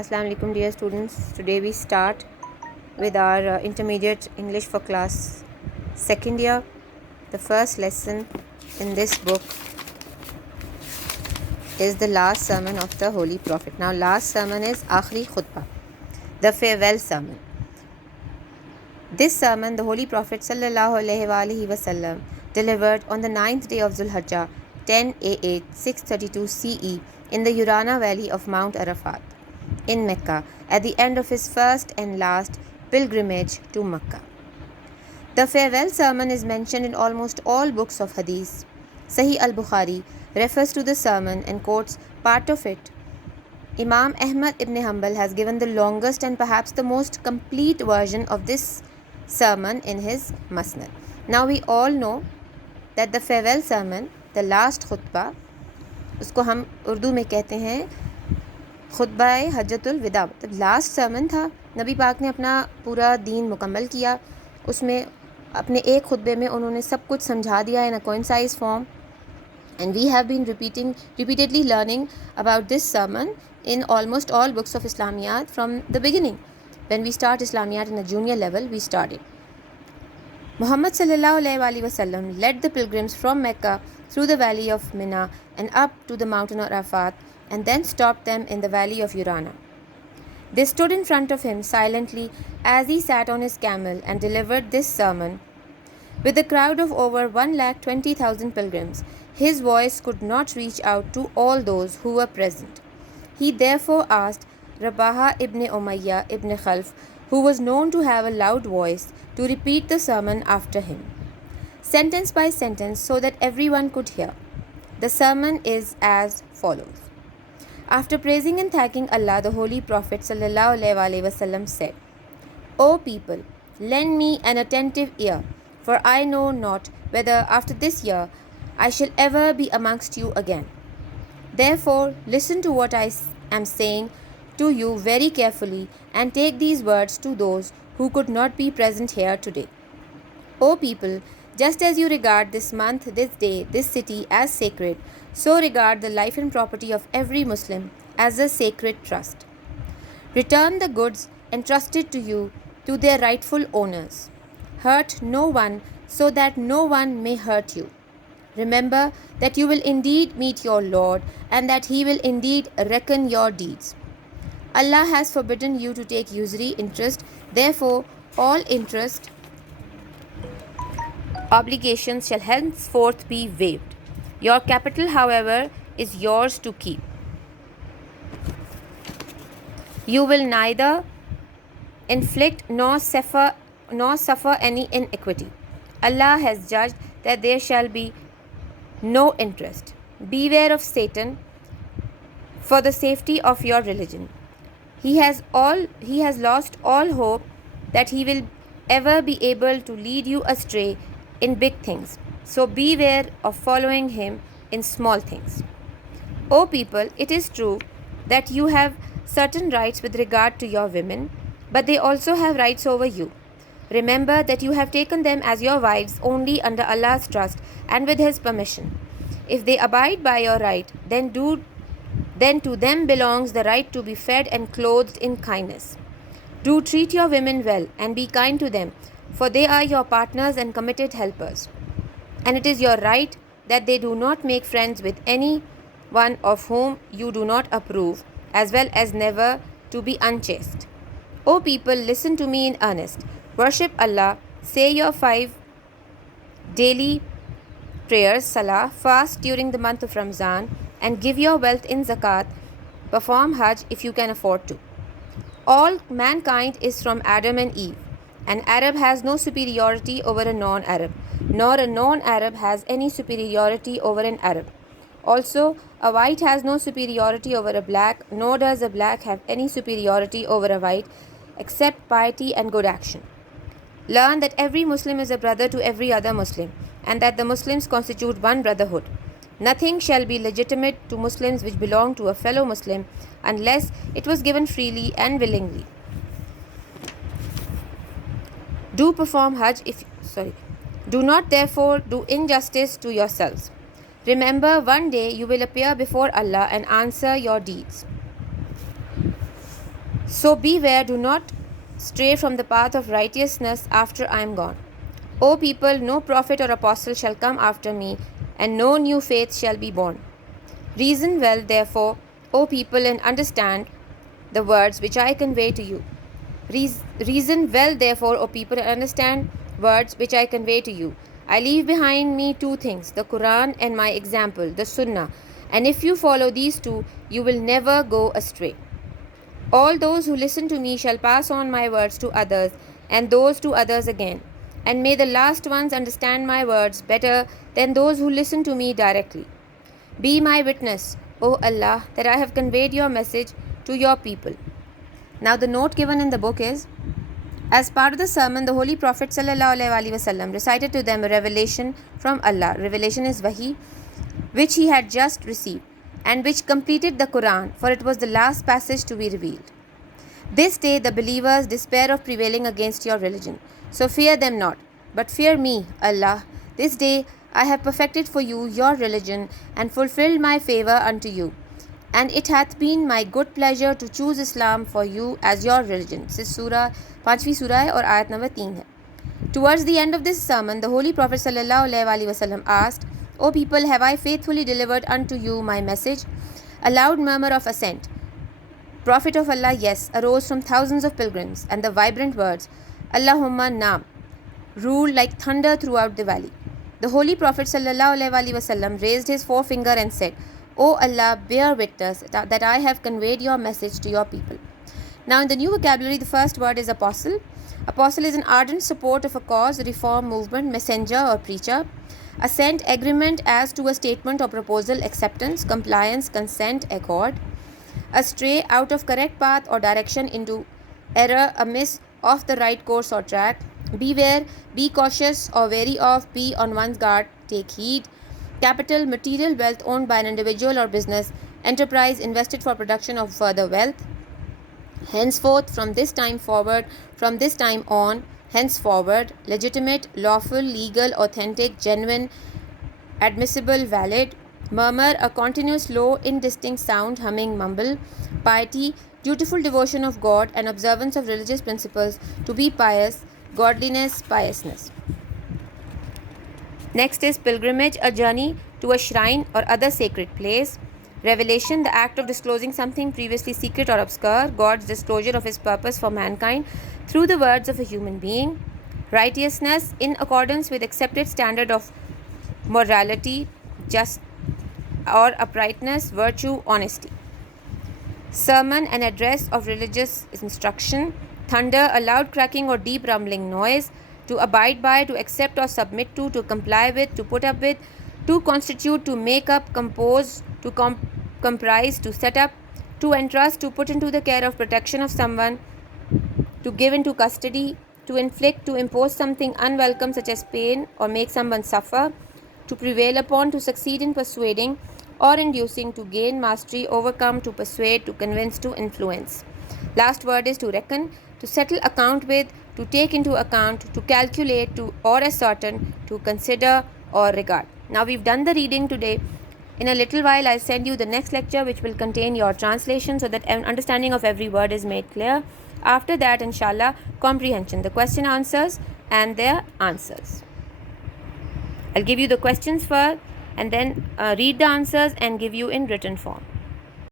Assalamu alaikum dear students. Today we start with our intermediate English for class second year. The first lesson in this book is the last sermon of the Holy Prophet. Now last sermon is Akhri Khutbah, the farewell sermon. This sermon the Holy Prophet sallallahu alaihi wasallam delivered on the 9th day of Zulhijjah 10 AH 632 CE in the Urana valley of Mount Arafat in Mecca at the end of his first and last pilgrimage to Mecca. The farewell sermon is mentioned in almost all books of Hadith. Sahih al-Bukhari refers to the sermon and quotes part of it. Imam Ahmad ibn Hanbal has given the longest and perhaps the most complete version of this sermon in his Musnad. Now we all know that the farewell sermon, the last khutbah, उसको हम उर्दू में कहते हैं खुतबा हज्जतुल विदा, मतलब last sermon था. नबी पाक ने अपना पूरा दीन मुकम्मल किया. उसमें अपने एक खुतबे में उन्होंने सब कुछ समझा दिया इन अ कोइंसाइज form. And we have been repeatedly learning about this sermon in almost all books of Islamiyat from the beginning. When we start Islamiyat in a junior level, we started. Muhammad sallallahu alaihi wasallam led the pilgrims from Mecca through the valley of Mina and up to the mountain of Arafat, and then stopped them in the valley of Urana. They stood in front of him silently as he sat on his camel and delivered this sermon. With a crowd of over 120,000 pilgrims, his voice could not reach out to all those who were present. He therefore asked Rabaha ibn Umayyah ibn Khalf, who was known to have a loud voice, to repeat the sermon after him, sentence by sentence, so that everyone could hear. The sermon is as follows. After praising and thanking Allah, the Holy Prophet ﷺ said, O people, lend me an attentive ear, for I know not whether after this year I shall ever be amongst you again. Therefore, listen to what I am saying to you very carefully, and take these words to those who could not be present here today. O people, just as you regard this month, this day, this city as sacred, so regard the life and property of every Muslim as a sacred trust. Return the goods entrusted to you to their rightful owners. Hurt no one, so that no one may hurt you. Remember that you will indeed meet your Lord, and that He will indeed reckon your deeds. Allah has forbidden you to take usury interest, therefore all interest obligations shall henceforth be waived. Your capital, however, is yours to keep. You will neither inflict nor suffer any iniquity. Allah has judged that there shall be no interest. Beware of Satan for the safety of your religion. He has lost all hope that he will ever be able to lead you astray in big things. So beware of following him in small things. O people, it is true that you have certain rights with regard to your women, but they also have rights over you. Remember that you have taken them as your wives only under Allah's trust and with His permission. If they abide by your right, then to them belongs the right to be fed and clothed in kindness. Do treat your women well and be kind to them, for they are your partners and committed helpers. And it is your right that they do not make friends with any one of whom you do not approve, as well as never to be unchaste. O people, listen to me in earnest. Worship Allah, say your 5 daily prayers, salah, fast during the month of Ramzan, and give your wealth in zakat. Perform Hajj if you can afford to. All mankind is from Adam and Eve. An Arab has no superiority over a non-Arab, nor a non-Arab has any superiority over an Arab. Also, a white has no superiority over a black, nor does a black have any superiority over a white, except piety and good action. Learn that every Muslim is a brother to every other Muslim, and that the Muslims constitute one brotherhood. Nothing shall be legitimate to Muslims which belong to a fellow Muslim unless it was given freely and willingly. Do not therefore do injustice to yourselves. Remember, one day you will appear before Allah and answer your deeds. So beware, do not stray from the path of righteousness after I am gone. O people, no prophet or apostle shall come after me, and no new faith shall be born. Reason well, therefore, O people, and understand the words which I convey to you. Reason well, therefore, O people, and understand words which I convey to you. I leave behind me two things, the Quran and my example, the Sunnah, and if you follow these two, you will never go astray. All those who listen to me shall pass on my words to others, and those to others again. And may the last ones understand my words better than those who listen to me directly. Be my witness, O Allah, that I have conveyed your message to your people. Now the note given in the book is, as part of the sermon, the Holy Prophet ﷺ recited to them a revelation from Allah. Revelation is Wahi, which he had just received, and which completed the Quran, for it was the last passage to be revealed. This day the believers despair of prevailing against your religion. So fear them not, but fear me, Allah. This day I have perfected for you your religion, and fulfilled my favour unto you. And it hath been my good pleasure to choose Islam for you as your religion. This is Surah, 5वीं Surah है और आयत number 3 है. Towards the end of this sermon, the Holy Prophet ﷺ asked, O people, have I faithfully delivered unto you my message? A loud murmur of assent. Prophet of Allah, yes, arose from thousands of pilgrims, and the vibrant words, Allahumma naam, ruled like thunder throughout the valley. The Holy Prophet ﷺ raised his forefinger and said, O Allah, bear witness that I have conveyed your message to your people. Now in the new vocabulary, the first word is apostle. Apostle is an ardent support of a cause, reform, movement, messenger or preacher. Assent, agreement as to a statement or proposal, acceptance, compliance, consent, accord. Astray, out of correct path or direction into error, amiss, off the right course or track. Beware, be cautious or wary of, be on one's guard, take heed. Capital, material wealth owned by an individual or business, enterprise invested for production of further wealth. Henceforth, from this time forward, from this time on, henceforward, legitimate, lawful, legal, authentic, genuine, admissible, valid. Murmur, a continuous low, indistinct sound, humming, mumble. Piety, dutiful devotion of God and observance of religious principles, to be pious, godliness, piousness. Next is pilgrimage, a journey to a shrine or other sacred place. Revelation, the act of disclosing something previously secret or obscure, God's disclosure of his purpose for mankind through the words of a human being. Righteousness, in accordance with accepted standard of morality, just or uprightness, virtue, honesty. Sermon, an address of religious instruction. Thunder, a loud cracking or deep rumbling noise. To abide by, to accept or submit to comply with, to put up with, to constitute, to make up, compose, to comprise, to set up, to entrust, to put into the care of protection of someone, to give into custody, to inflict, to impose something unwelcome such as pain or make someone suffer, to prevail upon, to succeed in persuading or inducing, to gain mastery, overcome, to persuade, to convince, to influence. Last word is to reckon, to settle account with, to take into account, to calculate, to or ascertain, to consider or regard. Now we've done the reading today. In a little while I'll send you the next lecture which will contain your translation so that an understanding of every word is made clear. After that, inshallah, comprehension, the question answers and their answers. I'll give you the questions first and then read the answers and give you in written form.